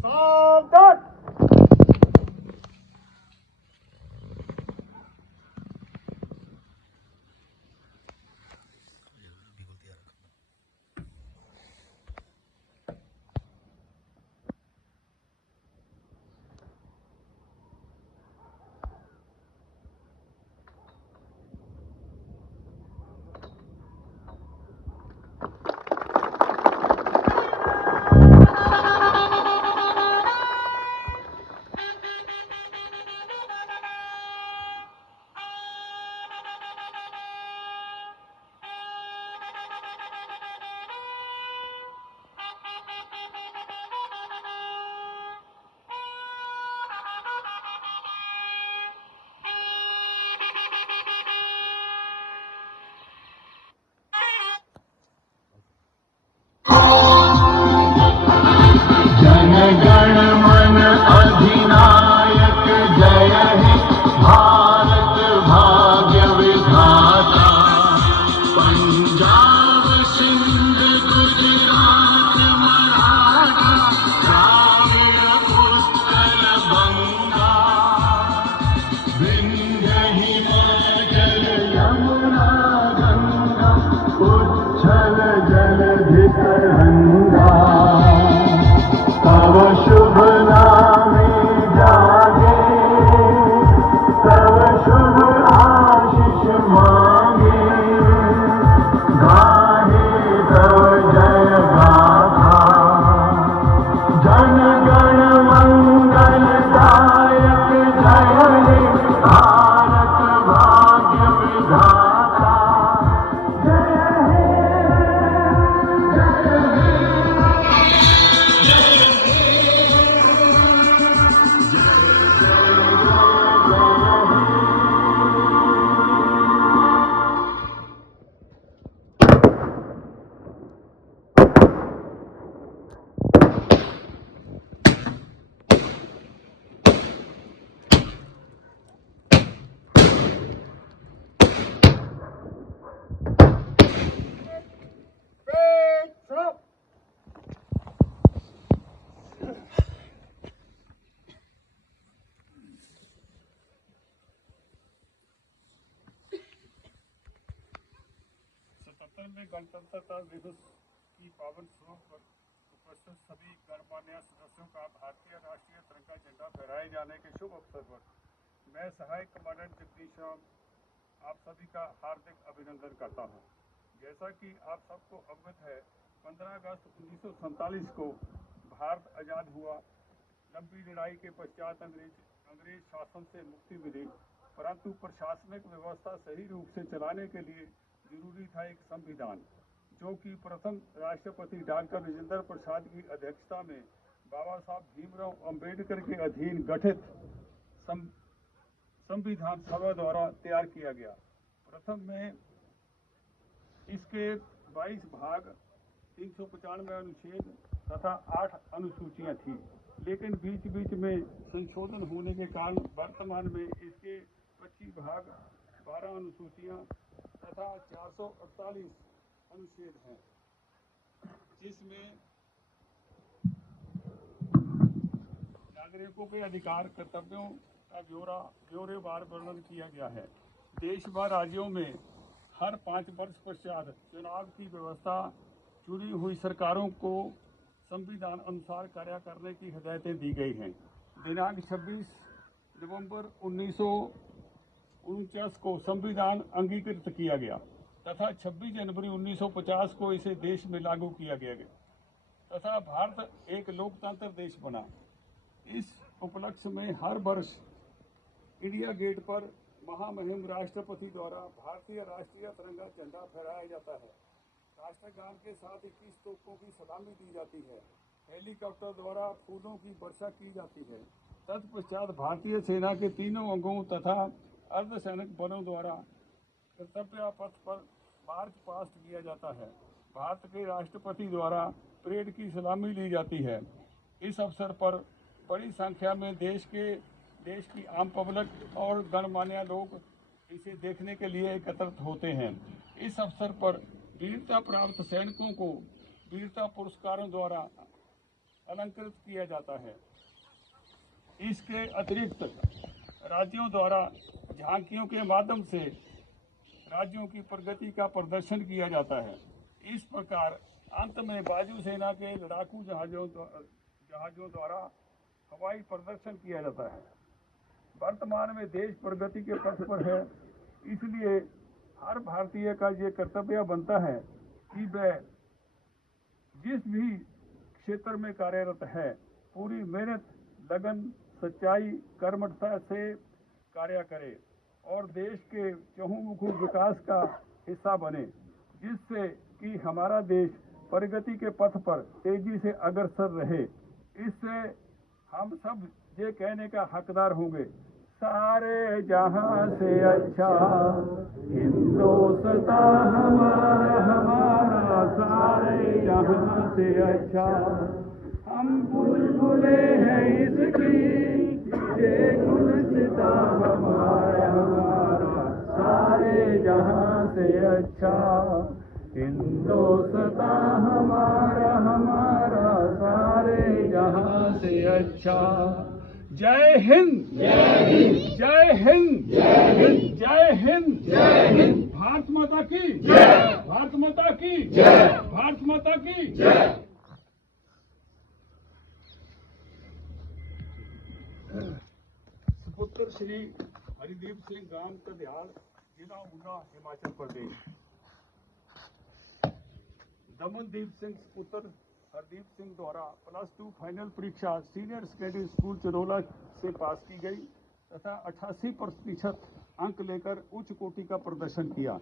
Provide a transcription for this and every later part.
सावधान। जन गण मन अधिनायक जय हे भारत भाग्य विधाता। पंजाब सिंध गुजरात मराठा द्राविड़ उत्कल बंगा। विंध्य हिमाचल यमुना गंगा उच्छल जलधि तरंगा। तव शुभ नामे जागे तव शुभ आशीष मांगे। गाहे तव जय गाथा जन गण मंगल दायक जय हे भारत भाग्य विधाता। जय हे Drop. 77वें गणतंत्रता दिवस की पावन सुबह पर उपस्थित सभी गणमान्य सदस्यों का भारतीय राष्ट्रीय तिरंगा झंडा फहराए जाने के शुभ अवसर पर मैं सहायक कमांडेंट जगदीश राम आप सभी का हार्दिक अभिनंदन करता हूं। जैसा कि आप सबको अवगत है, 15 अगस्त 1947 को भारत आज़ाद हुआ। लंबी लड़ाई के पश्चात अंग्रेज शासन से मुक्ति मिली, परंतु प्रशासनिक व्यवस्था सही रूप से चलाने के लिए जरूरी था एक संविधान, जो कि प्रथम राष्ट्रपति डॉक्टर राजेंद्र प्रसाद की अध्यक्षता में बाबा साहब भीमराव अंबेडकर के अधीन गठित संविधान सभा द्वारा तैयार किया गया। प्रथम में इसके 22 भाग, 395 अनुच्छेद तथा 8 अनुसूचियां थी, लेकिन बीच बीच में संशोधन होने के कारण वर्तमान में इसके 25 भाग, 12 अनुसूचियां तथा 448 अनुच्छेद हैं, जिसमें नागरिकों के अधिकार कर्तव्यों का ब्यौरेवार वर्णन किया गया है। देश व राज्यों में हर 5 वर्ष पश्चात चुनाव की व्यवस्था चुनी हुई सरकारों को संविधान अनुसार कार्य करने की हिदायतें दी गई हैं। दिनांक 26 नवंबर 1949 को संविधान अंगीकृत किया गया तथा 26 जनवरी 1950 को इसे देश में लागू किया गया तथा भारत एक लोकतंत्र देश बना। इस उपलक्ष्य में हर वर्ष इंडिया गेट पर महामहिम राष्ट्रपति द्वारा भारतीय राष्ट्रीय तिरंगा झंडा फहराया जाता है। राष्ट्रगान के साथ 21 तोपों की सलामी दी जाती है। हेलीकॉप्टर द्वारा फूलों की वर्षा की जाती है। तत्पश्चात भारतीय सेना के तीनों अंगों तथा अर्धसैनिक बलों द्वारा कर्तव्य पथ पर मार्च पास्ट किया जाता है। भारत के राष्ट्रपति द्वारा परेड की सलामी ली जाती है। इस अवसर पर बड़ी संख्या में देश की आम पब्लिक और गणमान्य लोग इसे देखने के लिए एकत्रित होते हैं। इस अवसर पर वीरता प्राप्त सैनिकों को वीरता पुरस्कारों द्वारा अलंकृत किया जाता है। इसके अतिरिक्त राज्यों द्वारा झांकियों के माध्यम से राज्यों की प्रगति का प्रदर्शन किया जाता है। इस प्रकार अंत में वायुसेना के लड़ाकू जहाजों द्वारा हवाई प्रदर्शन किया जाता है। वर्तमान में देश प्रगति के पथ पर है, इसलिए हर भारतीय का ये कर्तव्य बनता है कि वह जिस भी क्षेत्र में कार्यरत है पूरी मेहनत, लगन, सच्चाई, कर्मठता से कार्य करे और देश के चहुमुखी विकास का हिस्सा बने, जिससे कि हमारा देश प्रगति के पथ पर तेजी से अग्रसर रहे। इससे हम सब ये कहने का हकदार होंगे, सारे जहां से अच्छा हिंदुस्तान हमारा हमारा, सारे जहां से अच्छा हम बुलबुले हैं इसकी, ये गुलसिता हमारा हमारा, सारे जहां से अच्छा हिंदुस्तान हमारा हमारा, सारे जहां से अच्छा। जय हिंद, जय हिंद, जय हिंद, जय हिंद, जय हिंद, जय हिंद। भारत माता की जय, भारत माता की जय, भारत माता की जय। सुपुत्र श्री हरिदीप सिंह ग्राम कदियाल, जिला ऊना, हिमाचल प्रदेश। दमनदीप सिंह पुत्र हरदीप सिंह द्वारा +2 फाइनल परीक्षा सीनियर सेकेंडरी स्कूल चरोला से पास की गई तथा 88% अंक लेकर उच्च कोटि का प्रदर्शन किया।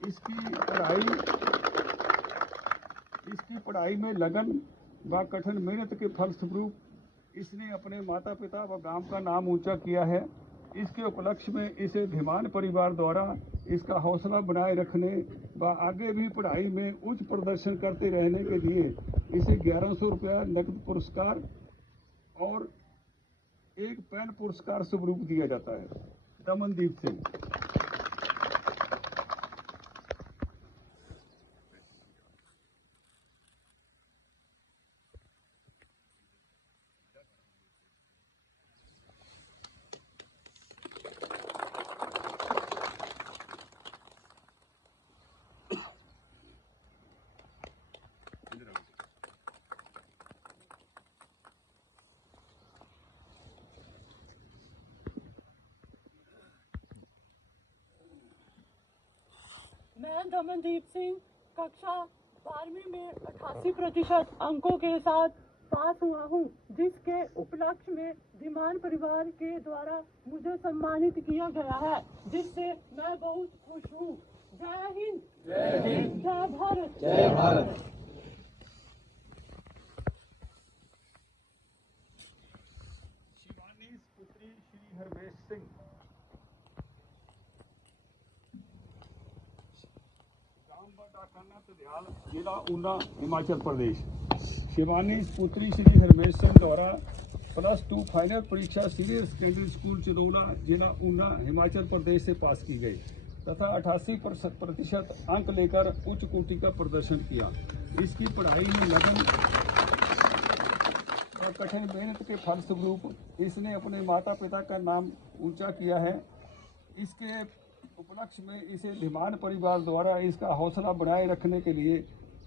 इसकी पढ़ाई में लगन व कठिन मेहनत के फलस्वरूप इसने अपने माता पिता व गांव का नाम ऊंचा किया है। इसके उपलक्ष्य में इसे धीमान परिवार द्वारा इसका हौसला बनाए रखने व आगे भी पढ़ाई में उच्च प्रदर्शन करते रहने के लिए इसे 1100 रुपया नकद पुरस्कार और एक पेन पुरस्कार स्वरूप दिया जाता है। दमनदीप सिंह। मैं दमनदीप सिंह कक्षा 12वीं में 88% अंकों के साथ पास हुआ हूँ, जिसके उपलक्ष्य में धीमान परिवार के द्वारा मुझे सम्मानित किया गया है, जिससे मैं बहुत खुश हूँ। जय हिंद, जय हिंद, जय भारत, जय भारत। शिवानी पुत्री श्री हरमेश सिंह, कदियाल, जिला ऊना, हिमाचल प्रदेश। शिवानी पुत्री श्री हरमेश सिंह द्वारा +2 फाइनल परीक्षा सीनियर सेकेंडरी स्कूल चिरौला, जिला ऊना, हिमाचल प्रदेश से पास की गई तथा 88% अंक लेकर उच्च कोटि का प्रदर्शन किया। इसकी पढ़ाई में लगन और कठिन मेहनत के फलस्वरूप इसने अपने माता पिता का नाम ऊंचा किया है। इसके उपलक्ष्य में इसे धीमान परिवार द्वारा इसका हौसला बनाए रखने के लिए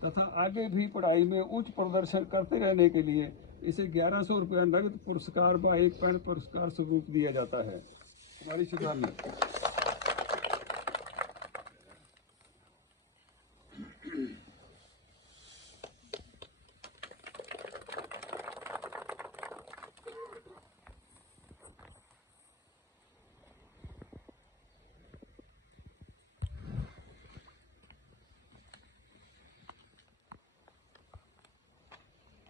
तथा आगे भी पढ़ाई में उच्च प्रदर्शन करते रहने के लिए इसे 1100 रुपया नगद पुरस्कार व एक पेन पुरस्कार स्वरूप दिया जाता है। हमारी शिवानी।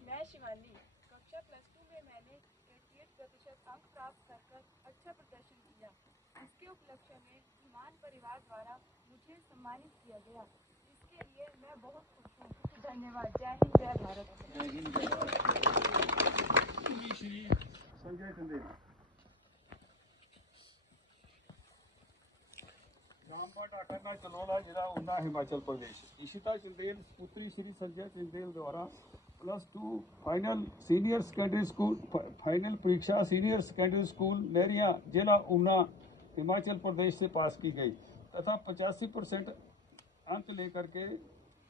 मैं शिवानी, कक्षा +2 में मैंने 88% अंक प्राप्त कर अच्छा प्रदर्शन किया। इसके उपलक्ष्य में धीमान परिवार द्वारा मुझे सम्मानित किया गया। इसके लिए मैं बहुत खुश हूँ। धन्यवाद। जय हिंद, जय भारत। जय हिंद, जय भारत। श्री संजय चंदेल, रामपाट आखन्ना चलोला, जिला ऊना, हिमाचल प्रदेश। इशिता चंदेल पुत्री श्री संजय चंदेल द्वारा +2 final senior secondary school final परीक्षा सीनियर सेकेंडरी स्कूल नेरिया जिला ऊना हिमाचल प्रदेश से पास की गई तथा 85% अंक लेकर के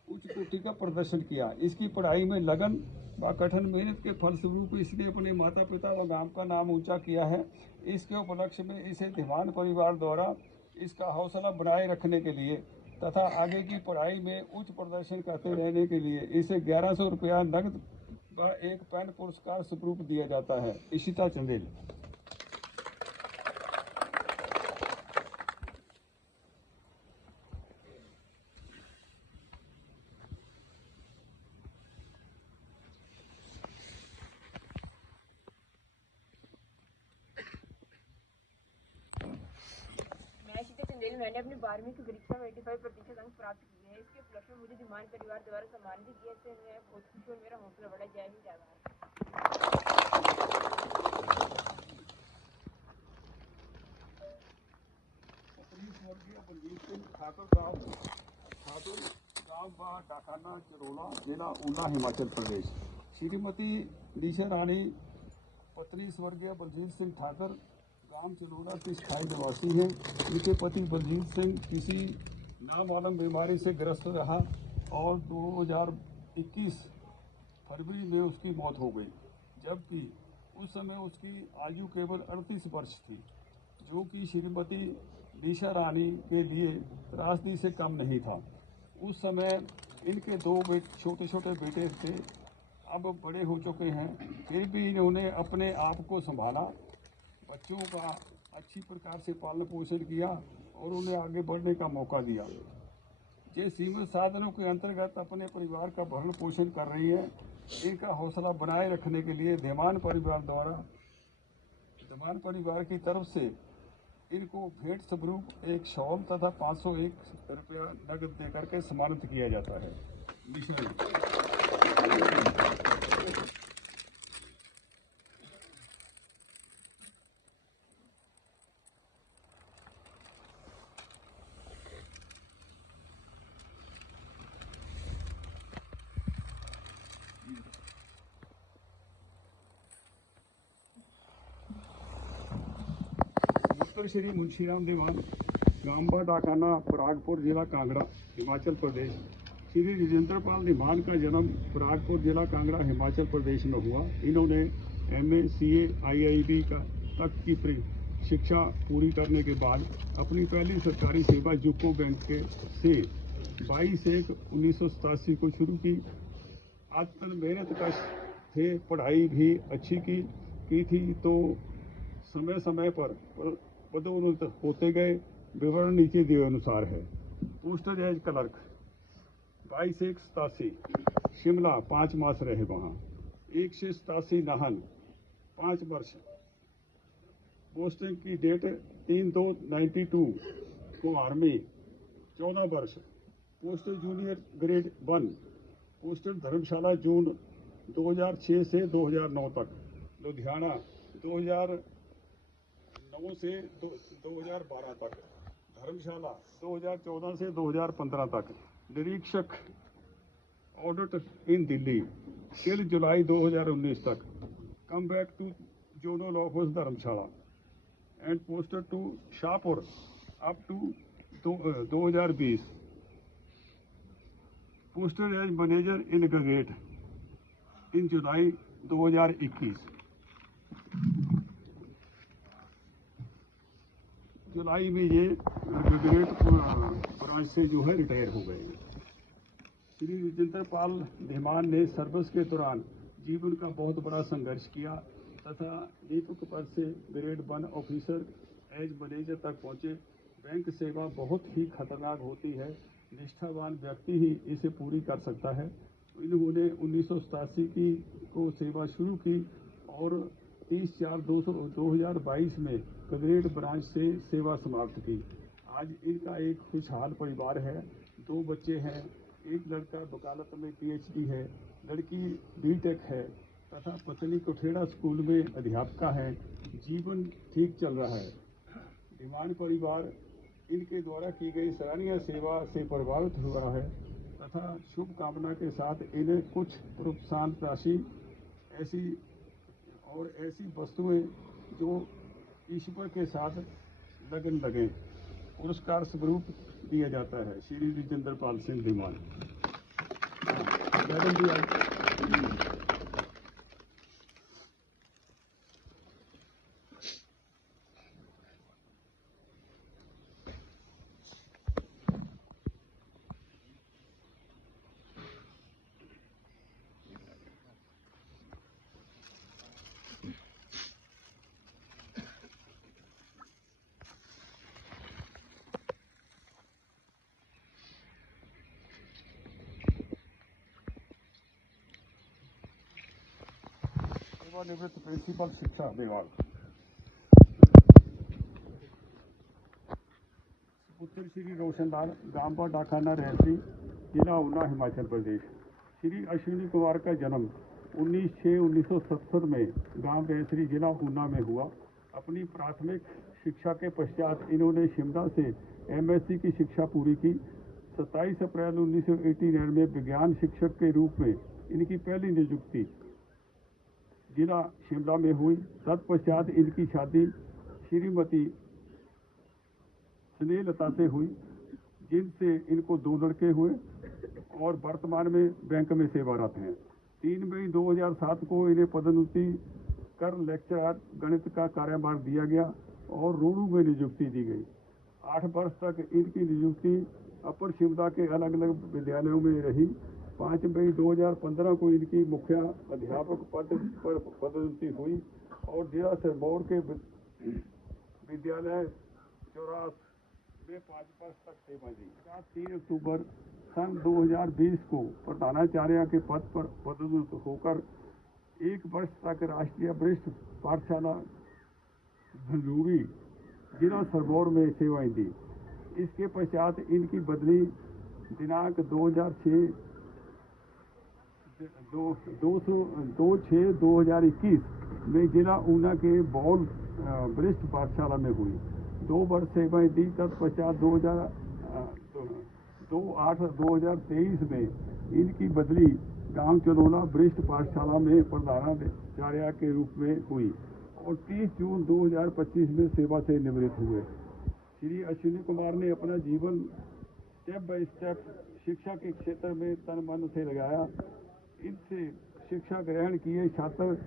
उच्च कोटि का प्रदर्शन किया। इसकी पढ़ाई में लगन व कठिन मेहनत के फलस्वरूप इसने अपने माता पिता व गांव का नाम ऊंचा किया है। इसके उपलक्ष्य में इसे धीमान परिवार द्वारा इसका हौसला बनाए रखने के लिए तथा आगे की पढ़ाई में उच्च प्रदर्शन करते रहने के लिए इसे 1100 रुपया नकद व एक पेन पुरस्कार स्वरूप दिया जाता है। इशिता चंदेल। मैं शीता चंदेल। मैंने अपनी 12वीं की परीक्षा में 85% अंक प्राप्त किए हैं। इसके उपलक्ष्य में मुझे धीमान परिवार द्वारा सम्मानित किया। इससे मैं बहुत खुश हूँ और मेरा हौसला बढ़ा। जय हिंद, जय भारत। गांव डाकाना चरोला जिला ऊना हिमाचल प्रदेश। श्रीमती निशा रानी पत्नी स्वर्गीय बलजीत सिंह ठाकर गांव चरोला के स्थायी निवासी हैं। इनके पति बलजीत सिंह किसी नामालूम बीमारी से ग्रस्त रहा और 2021 फरवरी में उसकी मौत हो गई, जबकि उस समय उसकी आयु केवल 38 वर्ष थी, जो कि श्रीमती निशा रानी के लिए त्रासदी से कम नहीं था। उस समय इनके 2 छोटे छोटे बेटे थे, अब बड़े हो चुके हैं, फिर भी इन्होंने अपने आप को संभाला, बच्चों का अच्छी प्रकार से पालन पोषण किया और उन्हें आगे बढ़ने का मौका दिया। ये सीमित साधनों के अंतर्गत अपने परिवार का भरण पोषण कर रही है। इनका हौसला बनाए रखने के लिए धीमान परिवार की तरफ से इनको भेंट स्वरूप एक शॉल तथा 501 रुपया नगद देकर के सम्मानित किया जाता है। उत्तर श्री मुंशीराम दीवान गांबा डाकाना परागपुर जिला कांगड़ा हिमाचल प्रदेश। श्री राजेंद्र पाल दीवान का जन्म परागपुर जिला कांगड़ा हिमाचल प्रदेश में हुआ। इन्होंने MA CA IIB तक की शिक्षा पूरी करने के बाद अपनी पहली सरकारी सेवा यूको बैंक से 22/1/1987 को शुरू की। आजकल मेहनत कश थे, पढ़ाई भी अच्छी की थी, तो समय समय पर पदोन्नत होते गए। विवरण नीचे दिए अनुसार है। पोस्टर एज क्लर्क 22/1/87 शिमला 5 मास रहे वहाँ। 1/87 नाहन 5 वर्ष। पोस्टिंग की डेट 3/2/92 को आर्मी 14 वर्ष। Poster junior grade 1। पोस्टर धर्मशाला जून 2006 से 2009 तक। लुधियाना 2009 से 2012 तक। धर्मशाला 2014 से 2015 तक। निरीक्षक audit in Delhi till July 2019 तक। Come back to zonal office Dharamshala and posted to Shahpur up to 2020। Posted as manager in grade in July 2021। जुलाई में ये ग्रेड ब्रांच से जो है रिटायर हो गए। श्री राजेंद्र पाल धीमान ने सर्विस के दौरान जीवन का बहुत बड़ा संघर्ष किया तथा दीपक पद से ग्रेड 1 ऑफिसर एज मैनेजर तक पहुंचे। बैंक सेवा बहुत ही खतरनाक होती है, निष्ठावान व्यक्ति ही इसे पूरी कर सकता है। इन्होंने 1987 को सेवा शुरू की और 30/4/2022 में ग्रेड ब्रांच से सेवा समाप्त की। आज इनका एक खुशहाल परिवार है, 2 बच्चे हैं, एक लड़का वकालत में PhD है, लड़की BTech है तथा पत्नी कुठेड़ा स्कूल में अध्यापिका है। जीवन ठीक चल रहा है। धीमान परिवार इनके द्वारा की गई सराहनीय सेवा से प्रभावित हुआ है तथा शुभकामना के साथ इन्हें कुछ प्रोत्साहन राशि ऐसी वस्तुएं जो ईश्वर के साथ लगन लगे पुरस्कार स्वरूप दिया जाता है। श्री राजेंद्र पाल सिंह धीमान। मैडम जी सेवानिवृत्त प्रिंसिपल शिक्षा विभाग। पुत्र श्री रोशनलाल, गांव डाखाना रहसी, जिला ऊना, हिमाचल प्रदेश। श्री अश्विनी कुमार का जन्म 19/6/1970 में गांव रहसरी, जिला ऊना में हुआ। अपनी प्राथमिक शिक्षा के पश्चात इन्होंने शिमला से MSc की शिक्षा पूरी की। 27 अप्रैल 1989 में विज्ञान शिक्षक के रूप में इनकी पहली नियुक्ति जिला शिमला में हुई। तत्पश्चात इनकी शादी श्रीमती स्नेहलता से हुई, जिनसे इनको 2 लड़के हुए और वर्तमान में बैंक में सेवारत हैं। 3 मई 2007 को इन्हें पदोन्नति कर लेक्चरर गणित का कार्यभार दिया गया और रोडू में नियुक्ति दी गई। 8 वर्ष तक इनकी नियुक्ति अपर शिमला के अलग अलग विद्यालयों में रही। 5 मई 2015 को इनकी मुख्य अध्यापक पद पर पदोन्नति हुई और जिला सिरमौर के विद्यालय चौरास में 5 वर्ष तक सेवा दी। 3 अक्टूबर सन 2020 को प्रधानाचार्य के पद पर पदोन्नत होकर 1 वर्ष तक राष्ट्रीय वरिष्ठ पाठशाला झंझूरी, जिला सिरमौर में सेवाएं दी। इसके पश्चात इनकी बदली दिनांक 2/6/2021 में जिला ऊना के बौल वरिष्ठ पाठशाला में हुई। 2 वर्ष सेवाएं दी। तत्पश्चात 2/8/2023 में इनकी बदली गांव चलोला वरिष्ठ पाठशाला में प्रधानाचार्य के रूप में हुई और 30 जून 2025 में सेवा से निवृत्त हुए। श्री अश्विनी कुमार ने अपना जीवन स्टेप बाय स्टेप शिक्षा के क्षेत्र में तन मन से लगाया। इनसे शिक्षा ग्रहण किए छात्र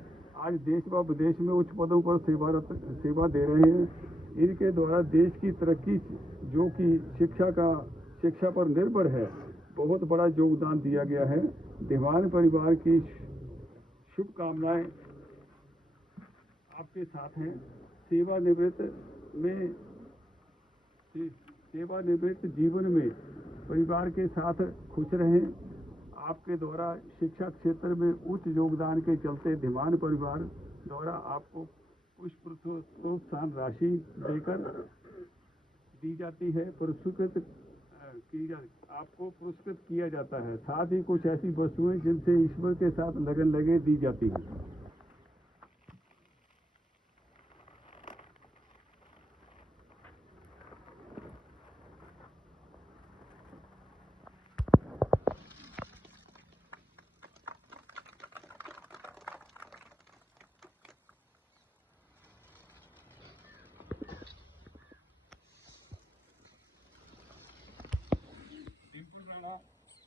आज देश व विदेश में उच्च पदों पर सेवा दे रहे हैं। इनके द्वारा देश की तरक्की, जो कि शिक्षा पर निर्भर है, बहुत बड़ा योगदान दिया गया है। धीमान परिवार की शुभकामनाएं आपके साथ हैं। सेवानिवृत्त जीवन में परिवार के साथ खुश रहें। आपके द्वारा शिक्षा क्षेत्र में उच्च योगदान के चलते धीमान परिवार द्वारा आपको कुछ प्रोत्साहन राशि देकर दी जाती है, आपको पुरस्कृत किया जाता है। साथ ही कुछ ऐसी वस्तुएं जिनसे ईश्वर के साथ लगन लगे दी जाती हैं।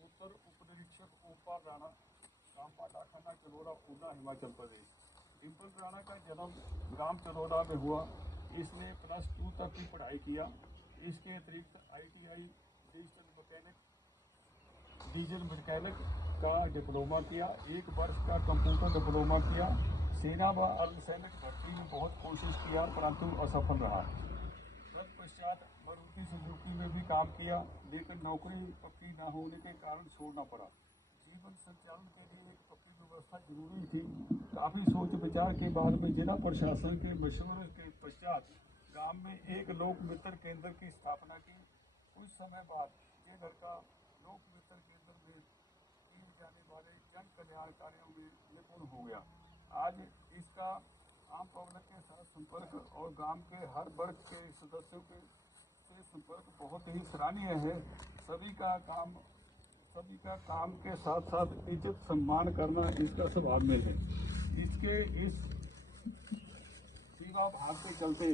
उत्तर उपनिरीक्षक ओपा राणा, गांव डाखाना, चलोड़ा, ऊना, हिमाचल प्रदेश। डिम्पल राणा का जन्म गांव चलोड़ा में हुआ। इसने +2 तक की पढ़ाई किया। इसके अतिरिक्त ITI डीजल मैकेनिक का डिप्लोमा किया। 1 वर्ष का कंप्यूटर डिप्लोमा किया। सेना व अर्धसैनिक भर्ती में बहुत कोशिश किया परंतु असफल रहा। तत्पश्चात मारुति सुजुकी में भी काम किया, लेकिन नौकरी पक्की न होने के कारण छोड़ना पड़ा। जीवन संचालन के लिए एक पक्की व्यवस्था जरूरी थी। काफ़ी सोच विचार के बाद में जिला प्रशासन के मशवरे के पश्चात गांव में एक लोक मित्र केंद्र की स्थापना की। कुछ समय बाद ये लड़का लोक मित्र केंद्र में किए जाने वाले जन कल्याण कार्यों में निपुण हो गया। आज इसका आम पब्लिक के साथ संपर्क और गांव के हर वर्ग के सदस्यों के से संपर्क बहुत ही सराहनीय है। सभी का काम सभी का काम के साथ साथ इज्जत सम्मान करना इसका स्वभाव में है। इसके इस सेवा भाव के चलते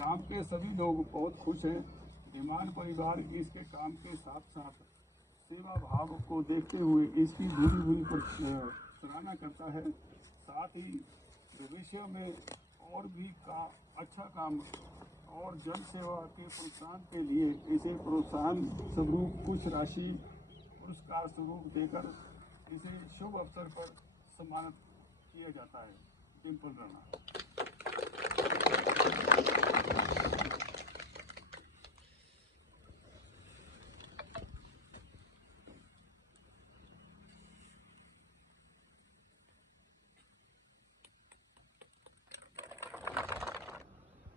गांव के सभी लोग बहुत खुश हैं। धीमान परिवार इसके काम के साथ साथ सेवा भाव को देखते हुए इसकी भूरी सराहना करता है। साथ ही भविष्य में और भी अच्छा काम और जन सेवा के प्रोत्साहन के लिए इसे प्रोत्साहन स्वरूप कुछ राशि पुरस्कार स्वरूप देकर इसे शुभ अवसर पर सम्मानित किया जाता है। डिम्पल राणा।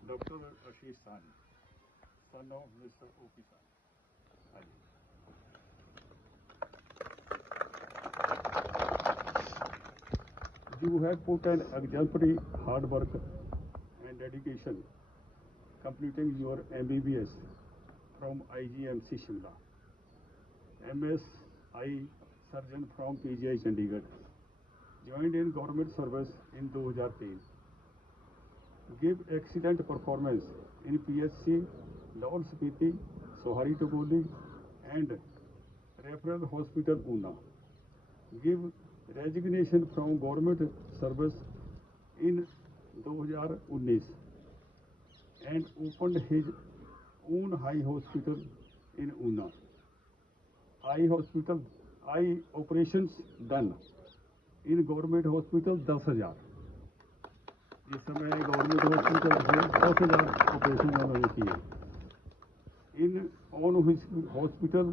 डॉक्टर आशीष सानी, सन ऑफ मिस्टर ओपी सानी। You have put an exemplary hard work and dedication completing your MBBS from IGMC Shimla, MSI surgeon from PGI Chandigarh, joined in government service in 2003. Give excellent performance in PSC, Laul Spiti, Sohari Togoli and Referral Hospital Pune. Give resignation from government service in 2019 and opened his own eye hospital in Una. Eye operations done in government hospital 10,000. जिस समय government hospital है 10,000 operation उन्होंने किए। In own hospital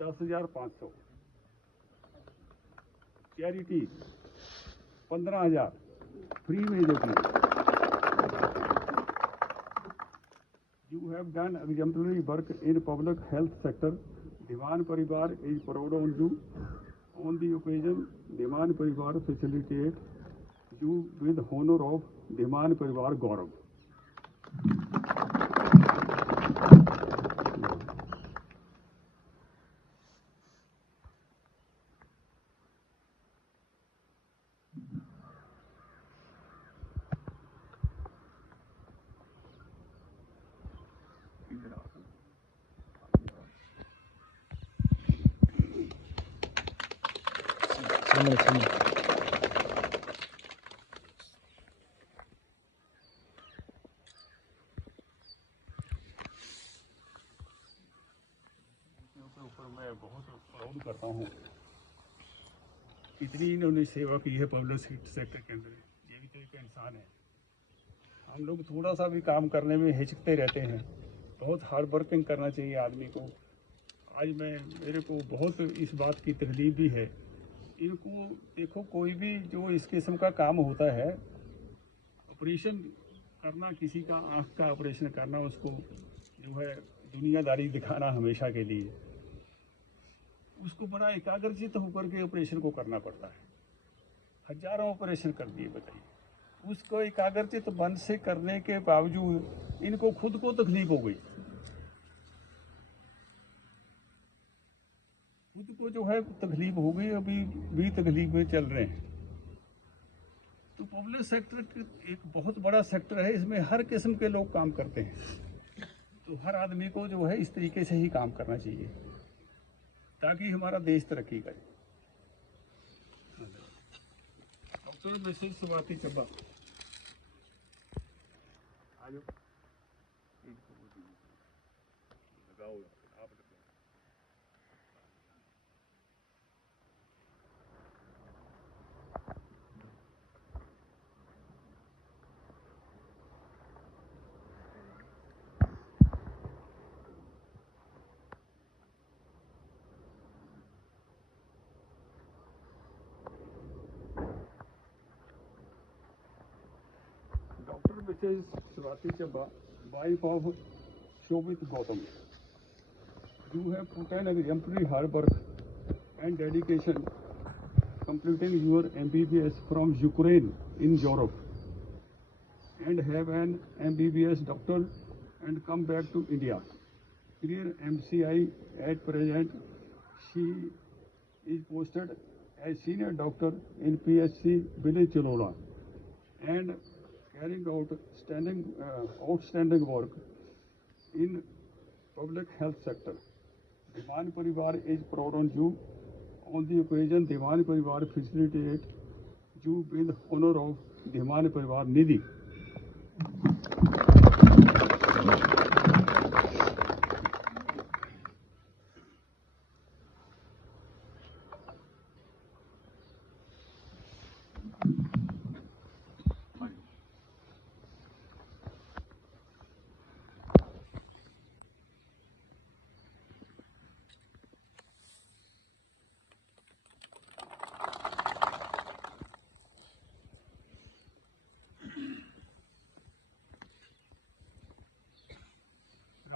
10,500, charity 15,000 free में जो की। You have done exemplary work in public health sector. Dhiman परिवार is proud on you. On the occasion Dhiman परिवार facilitate you with honor of Dhimman Parivar Gaurav. ऊपर मैं बहुत प्राउड करता हूँ। इतनी इन्होंने सेवा की है पब्लिक सेक्टर के अंदर। ये भी तो एक इंसान है। हम लोग थोड़ा सा भी काम करने में हिचकते रहते हैं। बहुत हार्ड वर्किंग करना चाहिए आदमी को। आज मेरे को बहुत इस बात की तकलीफ भी है। इनको देखो, कोई भी जो इस किस्म का काम होता है, ऑपरेशन करना, किसी का आँख का ऑपरेशन करना, उसको जो है दुनियादारी दिखाना हमेशा के लिए, उसको बड़ा एकाग्रचित होकर के ऑपरेशन को करना पड़ता है। हजारों ऑपरेशन कर दिए, बताइए। उसको एकाग्रचित मन से करने के बावजूद इनको खुद को तकलीफ हो गई। खुद को जो है तकलीफ हो गई, अभी भी तकलीफ में चल रहे हैं। तो पब्लिक सेक्टर एक बहुत बड़ा सेक्टर है। इसमें हर किस्म के लोग काम करते हैं। तो हर आदमी को जो है इस तरीके से ही काम करना चाहिए ताकि हमारा देश तरक्की करे। डॉक्टर मिसेस स्वाति चब्बा, आ जाओ। लगाओ आप। Dr. Mrs. Swati Chabba, wife of Shobit Gautam. You have put an exemplary hard work and dedication completing your MBBS from Ukraine in Europe and have an MBBS doctor and come back to India. Career MCI at present She is posted as senior doctor in PHC Village Chilola and carrying out outstanding work in public health sector. Diwan Parivar is proud on you. On the occasion, Diwan Parivar facilitate you with honor of Diwan Parivar Nidhi.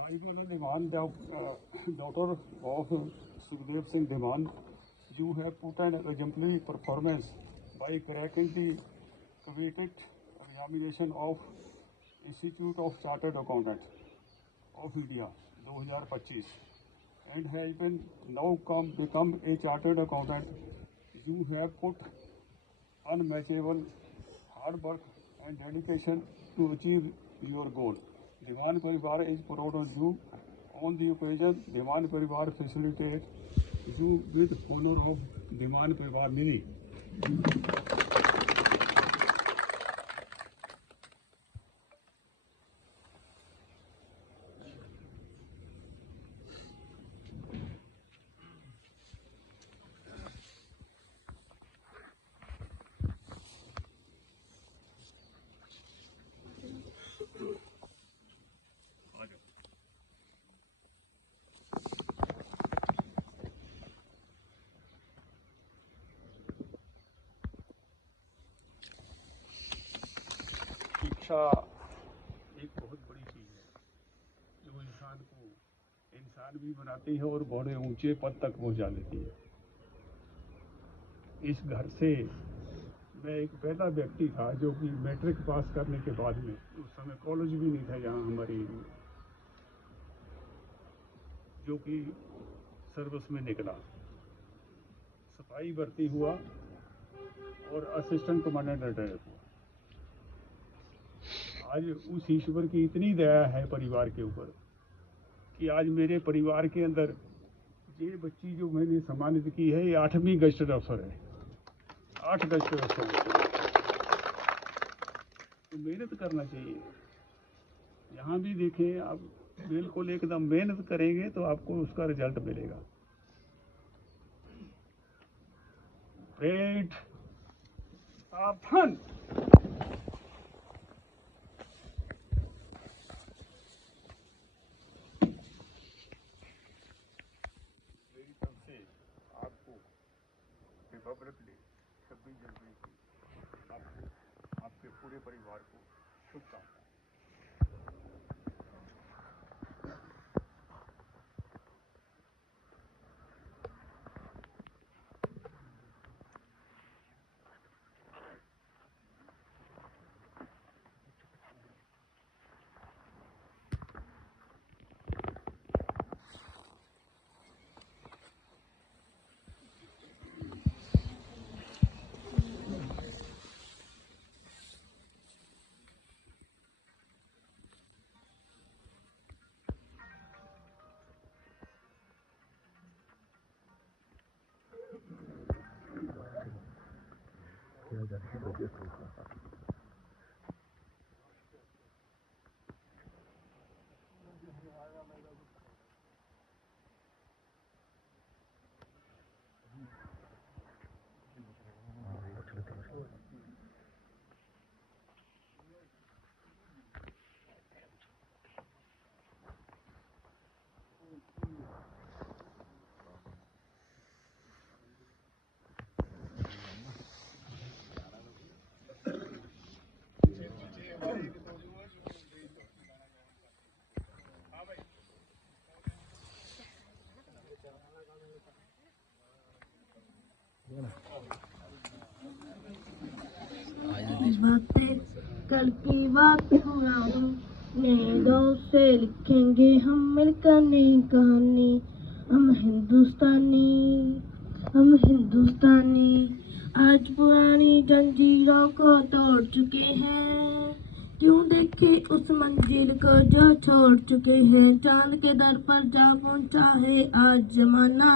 Raiboli Diwan, daughter of Sukhdev Singh Diwan, you have put an exemplary performance by cracking the coveted examination of Institute of Chartered Accountants of India 2025 and has been now become a chartered accountant. You have put unmatchable hard work and dedication to achieve your goal. Diwan Parivar is proud of you. On the occasion, Diwan Parivar facilitates you with honor of Diwan Parivar Nidhi. शिक्षा एक बहुत बड़ी चीज़ है जो इंसान भी बनाती है और बड़े ऊंचे पद तक पहुंचा देती है। इस घर से मैं एक पहला व्यक्ति था जो कि मैट्रिक पास करने के बाद में, उस समय कॉलेज भी नहीं था यहाँ हमारे एरिया में, जो कि सर्विस में निकला, सिपाही भर्ती हुआ और असिस्टेंट कमांडेंट रिटायर हुआ। आज उस ईश्वर की इतनी दया है परिवार के ऊपर कि आज मेरे परिवार के अंदर ये बच्ची जो मैंने सम्मानित की है, ये 8वीं गजटेड अफसर है। 8 गजटेड अफसर तो मेहनत करना चाहिए। यहाँ भी देखें आप, बिल्कुल एकदम मेहनत करेंगे तो आपको उसका रिजल्ट मिलेगा। ग्रेट सावधान। रिपब्लिक डे 26 जनवरी की आपको, आपके पूरे परिवार को शुभकामनाएं। बातें कल की बात नींदों से लिखेंगे हम मिलकर नई कहानी। हम हिंदुस्तानी आज पुरानी जंजीरों को तोड़ चुके हैं। क्यों देखे उस मंजिल को जो छोड़ चुके हैं। चांद के दर पर जा पहुंचा है आज जमाना।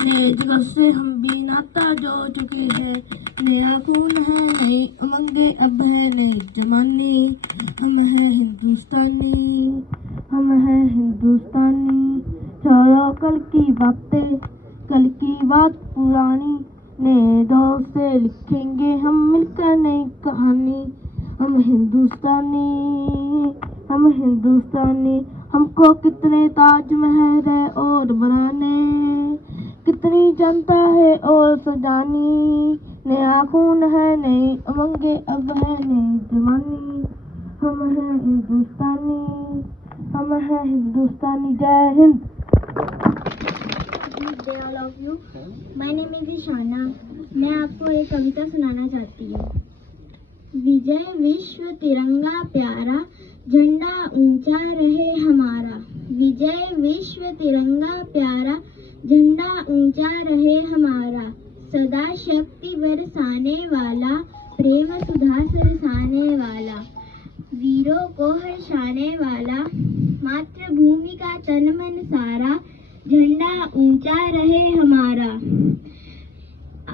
नए जगह से हम भी नाता जोड़ चुके हैं। नया खून है नई उमंगे अब है नई जमानी। हम हैं हिंदुस्तानी छोड़ो कल की बात पुरानी। नए दौर से लिखेंगे हम मिलकर नई कहानी। हम हिंदुस्तानी हमको कितने ताजमहल है और बनाने। कितनी जनता है और सजानी। नया खून है नई उमंगे अब है नई जवानी। हम हैं हिंदुस्तानी जय Hind. All of you. My name is Ishana. मैं आपको एक कविता सुनाना चाहती हूँ। विजय विश्व तिरंगा प्यारा झंडा ऊंचा रहे हमारा। विजय विश्व तिरंगा प्यारा झंडा ऊंचा रहे हमारा। सदा शक्ति बरसाने वाला प्रेम सुधा सरसाने वाला। वीरों को हर्षाने वाला मातृभूमि का तन मन सारा। झंडा ऊंचा रहे हमारा।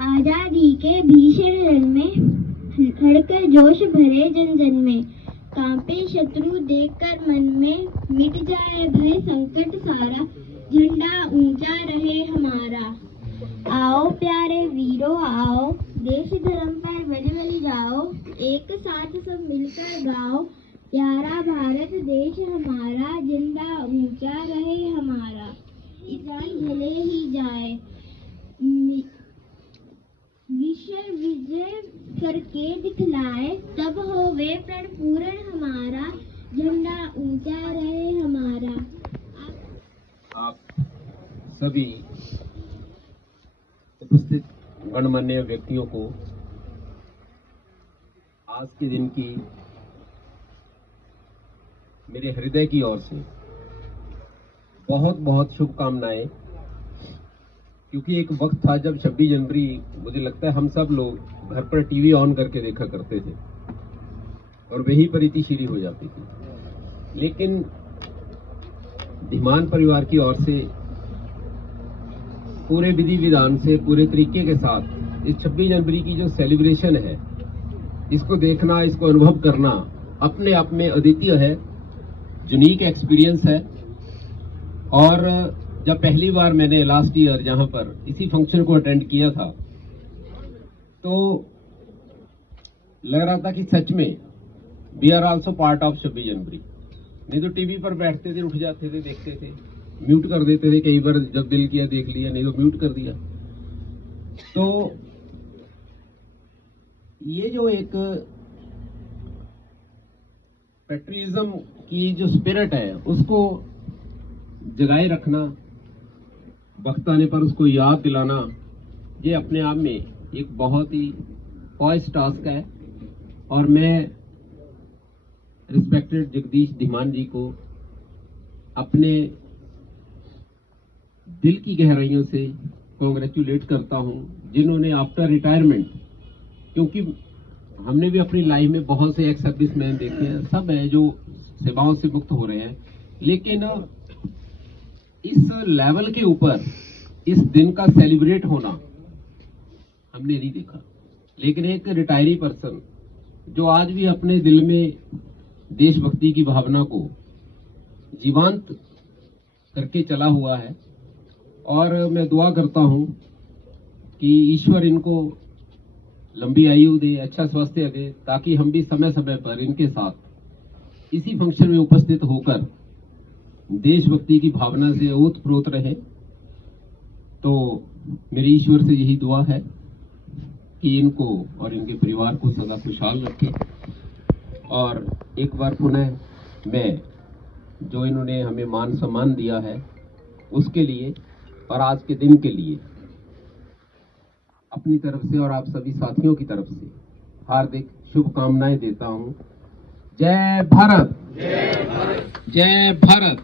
आजादी के भीषण रण में धड़कर जोश भरे जन जन में। कांपे शत्रु देखकर मन में मिट जाए भय संकट सारा। झंडा ऊंचा रहे हमारा। आओ प्यारे वीरों आओ देश धर्म पर बलि बलि जाओ। एक साथ सब मिलकर गाओ प्यारा भारत देश हमारा। झंडा ऊंचा रहे हमारा। ईरान भले ही जाए विश्व विजय करके दिखलाए। तब हो वे प्रण पूर्ण हमारा। झंडा ऊंचा रहे हमारा। आप सभी उपस्थित गणमान्य व्यक्तियों को आज के दिन की मेरे हृदय की ओर से बहुत बहुत शुभकामनाएं। क्योंकि एक वक्त था जब 26 जनवरी मुझे लगता है हम सब लोग घर पर टीवी ऑन करके देखा करते थे और वही परितिशीली हो जाती थी। लेकिन धीमान परिवार की ओर से पूरे विधि विधान से पूरे तरीके के साथ इस 26 जनवरी की जो सेलिब्रेशन है इसको देखना, इसको अनुभव करना अपने आप में अद्वितीय है, यूनिक एक्सपीरियंस है। और जब पहली बार मैंने लास्ट ईयर जहां पर इसी फंक्शन को अटेंड किया था तो लग रहा था कि सच में we are also part of 26 January. नहीं तो टीवी पर बैठते थे, उठ जाते थे, देखते थे, म्यूट कर देते थे कई बार, जब दिल किया देख लिया, नहीं तो म्यूट कर दिया। तो ये जो एक पेट्रियटिज्म की जो स्पिरिट है उसको जगाए रखना, वक्त आने पर उसको याद दिलाना, ये अपने आप में एक बहुत ही पॉइस टास्क है। और मैं रिस्पेक्टेड जगदीश धीमान जी को अपने दिल की गहराइयों से कॉन्ग्रेचुलेट करता हूं, जिन्होंने आफ्टर रिटायरमेंट, क्योंकि हमने भी अपनी लाइफ में बहुत से एक्स सर्विसमैन देखे हैं, सब है जो सेवाओं से मुक्त हो रहे हैं, लेकिन इस लेवल के ऊपर इस दिन का सेलिब्रेट होना हमने नहीं देखा। लेकिन एक रिटायरी पर्सन जो आज भी अपने दिल में देशभक्ति की भावना को जीवंत करके चला हुआ है, और मैं दुआ करता हूं कि ईश्वर इनको लंबी आयु दे, अच्छा स्वास्थ्य दे, ताकि हम भी समय समय पर इनके साथ इसी फंक्शन में उपस्थित होकर देशभक्ति की भावना से ओतप्रोत रहे। तो मेरी ईश्वर से यही दुआ है कि इनको और इनके परिवार को सदा खुशहाल रखे। और एक बार पुनः मैं जो इन्होंने हमें मान सम्मान दिया है उसके लिए और आज के दिन के लिए अपनी तरफ से और आप सभी साथियों की तरफ से हार्दिक शुभकामनाएं देता हूं। जय भारत, जय भारत, जय भारत।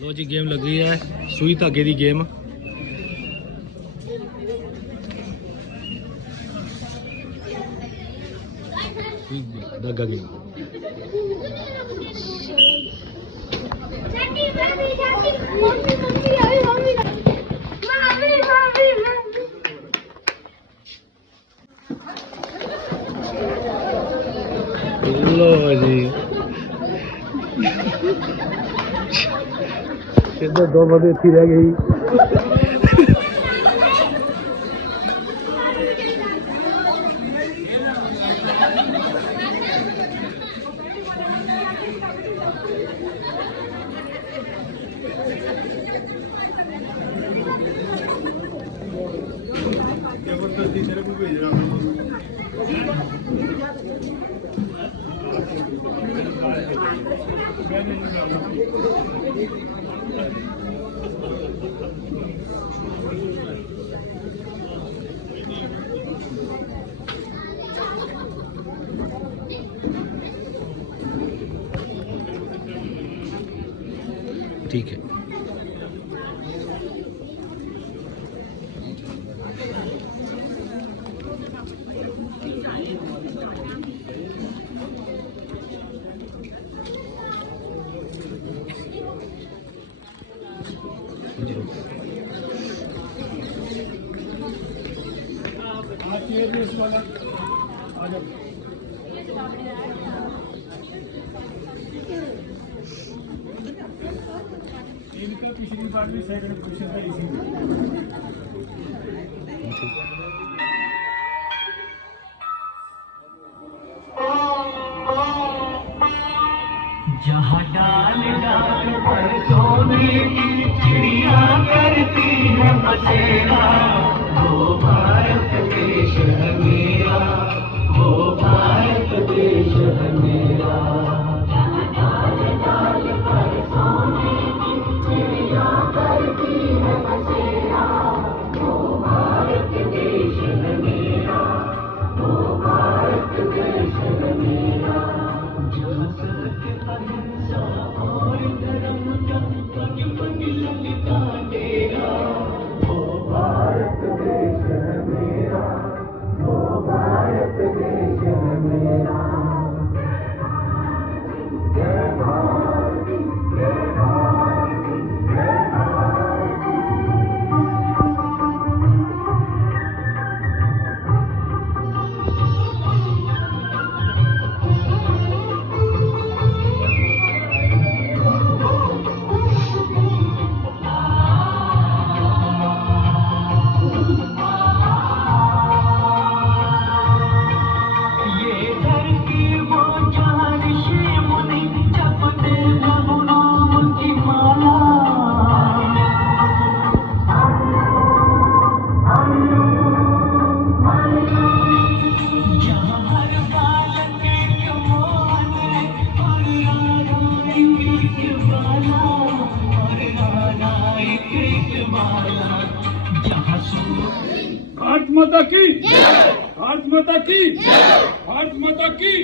लो जी गेम लग गई है सूई धागे की गेम। धागा गेम लो जी इधर दो बंदे इतनी रह गई। जबरदस्ती मेरे को भेज रहा हूँ। ठीक है इनका पिछली बार भी सेकंड पोजीशन का इसी जहाँ डाल डाल पर सोने की चिड़िया करती है बसेरा, वो भारत देश है मेरा, वो भारत देश है मेरा। जहाँ डाल डाल पर सोने की चिड़िया करती है बसेरा, वो भारत देश है मेरा, वो भारत देश है मेरा। जहाँ सत्य अहिंसा और धर्म का पग पग लगता डेरा, वो भारत देश है माला जहाँ भारत माता की भारत माता की भारत माता की